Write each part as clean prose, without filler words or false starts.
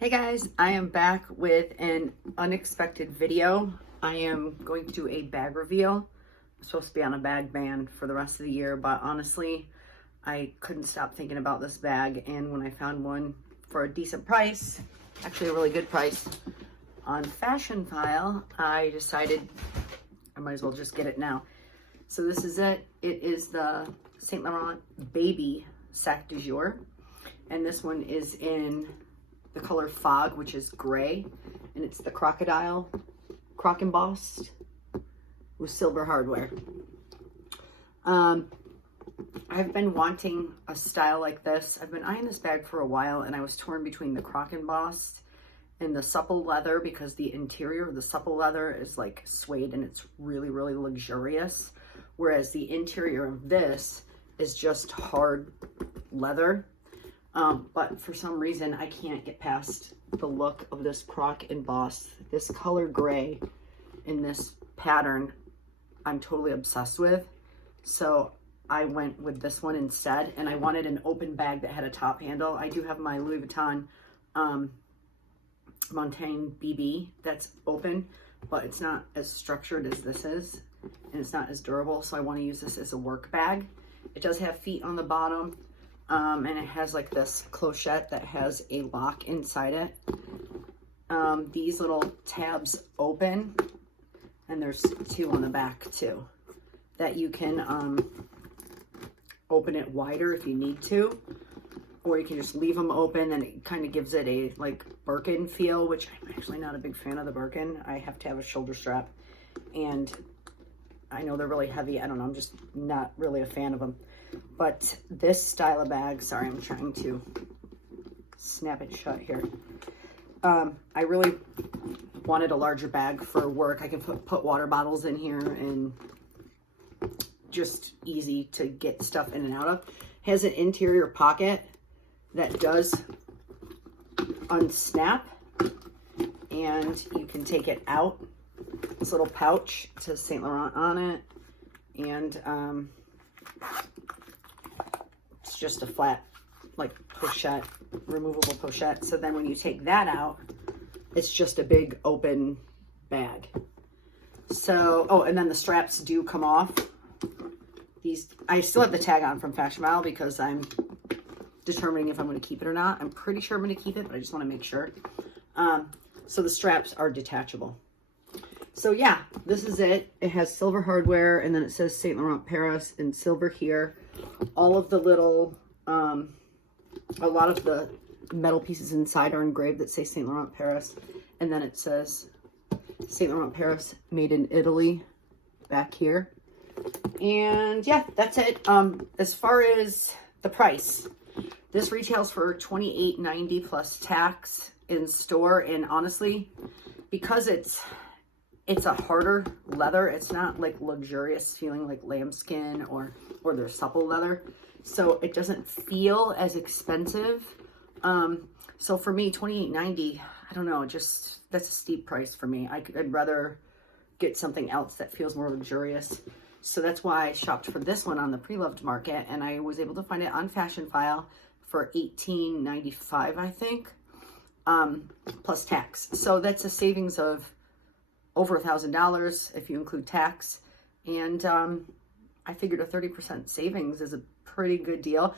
Hey guys, I am back with an unexpected video. I am going to do a bag reveal. I'm supposed to be on a bag ban for the rest of the year, but honestly, I couldn't stop thinking about this bag, and when I found one for a decent price, actually a really good price, on Fashionphile, I decided I might as well just get it now. So this is it. It is the Saint Laurent Baby Sac De Jour, and this one is in the color Fog, which is gray, and it's the croc embossed with silver hardware. I've been wanting a style like this. I've been eyeing this bag for a while, and I was torn between the croc embossed and the supple leather, because the interior of the supple leather is like suede and it's really, really luxurious, whereas the interior of this is just hard leather. But for some reason, I can't get past the look of this croc embossed, this color gray in this pattern. I'm totally obsessed with. So I went with this one instead, and I wanted an open bag that had a top handle. I do have my Louis Vuitton Montaigne BB that's open, but it's not as structured as this is, and it's not as durable. So I want to use this as a work bag. It does have feet on the bottom. And it has like this clochette that has a lock inside it. These little tabs open, and there's two on the back too, that you can open it wider if you need to, or you can just leave them open, and it kind of gives it a like Birkin feel, which I'm actually not a big fan of the Birkin. I have to have a shoulder strap, and I know they're really heavy. I don't know, I'm just not really a fan of them. But this style of bag, sorry, I'm trying to snap it shut here. I really wanted a larger bag for work. I can put water bottles in here, and just easy to get stuff in and out of. Has an interior pocket that does unsnap, and you can take it out. This little pouch, it says Saint Laurent on it, and it's just a flat, like, pochette, removable pochette. So then when you take that out, it's just a big open bag. So, oh, and then the straps do come off. These, I still have the tag on from Fashionphile because I'm determining if I'm going to keep it or not. I'm pretty sure I'm going to keep it, but I just want to make sure. So the straps are detachable. So yeah, this is it. It has silver hardware, and then it says Saint Laurent Paris in silver here. All of the little, a lot of the metal pieces inside are engraved that say Saint Laurent Paris. And then it says Saint Laurent Paris, made in Italy, back here. And yeah, that's it. As far as the price, this retails for $28.90 plus tax in store. And honestly, because it's a harder leather, it's not like luxurious feeling like lambskin or their supple leather, so it doesn't feel as expensive. So for me, $28.90, I don't know, just that's a steep price for me. I'd rather get something else that feels more luxurious. So that's why I shopped for this one on the pre-loved market, and I was able to find it on Fashionphile for $18.95, I think, plus tax. So that's a savings of over $1,000 if you include tax, and I figured a 30% savings is a pretty good deal.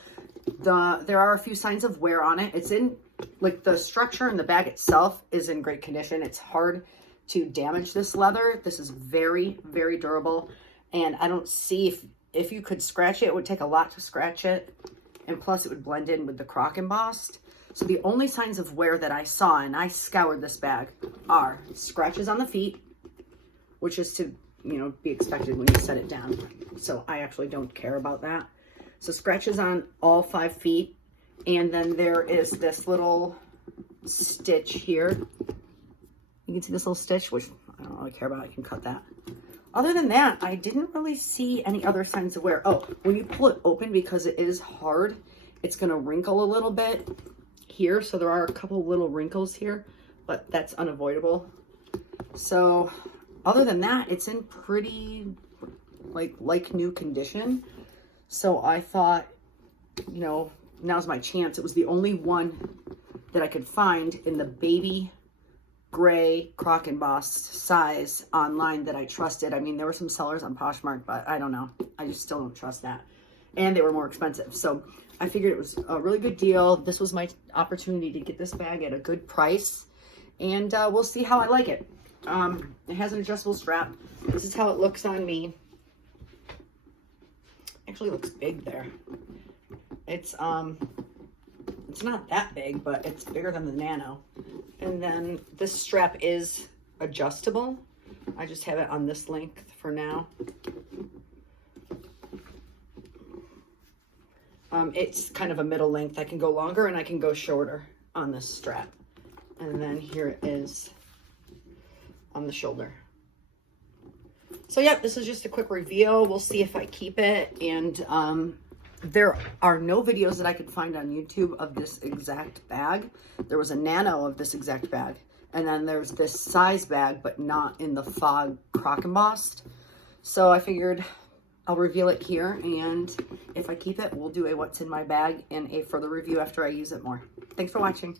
There are a few signs of wear on it. It's in, like, the structure in the bag itself is in great condition. It's hard to damage this leather. This is very, very durable, and I don't see if you could scratch it, it would take a lot to scratch it, and plus it would blend in with the croc embossed. So the only signs of wear that I saw, and I scoured this bag, are scratches on the feet, which is to, you know, be expected when you set it down. So I actually don't care about that. So scratches on all 5 feet. And then there is this little stitch here. You can see this little stitch, which I don't really care about. I can cut that. Other than that, I didn't really see any other signs of wear. Oh, when you pull it open, because it is hard, it's going to wrinkle a little bit here. So there are a couple little wrinkles here, but that's unavoidable. So other than that, it's in pretty like new condition. So I thought, you know, now's my chance. It was the only one that I could find in the baby gray Croc embossed size online that I trusted. I mean, there were some sellers on Poshmark, but I don't know. I just still don't trust that. And they were more expensive. So I figured it was a really good deal. This was my opportunity to get this bag at a good price. And we'll see how I like it. It has an adjustable strap. This is how it looks on me. Actually looks big there. It's not that big, but it's bigger than the Nano. And then this strap is adjustable. I just have it on this length for now. It's kind of a middle length. I can go longer and I can go shorter on this strap. And then here it is on the shoulder. So yeah, this is just a quick reveal. We'll see if I keep it. And there are no videos that I could find on YouTube of this exact bag. There was a Nano of this exact bag. And then there's this size bag, but not in the Fog Croc embossed. So I figured I'll reveal it here. And if I keep it, we'll do a what's in my bag and a further review after I use it more. Thanks for watching.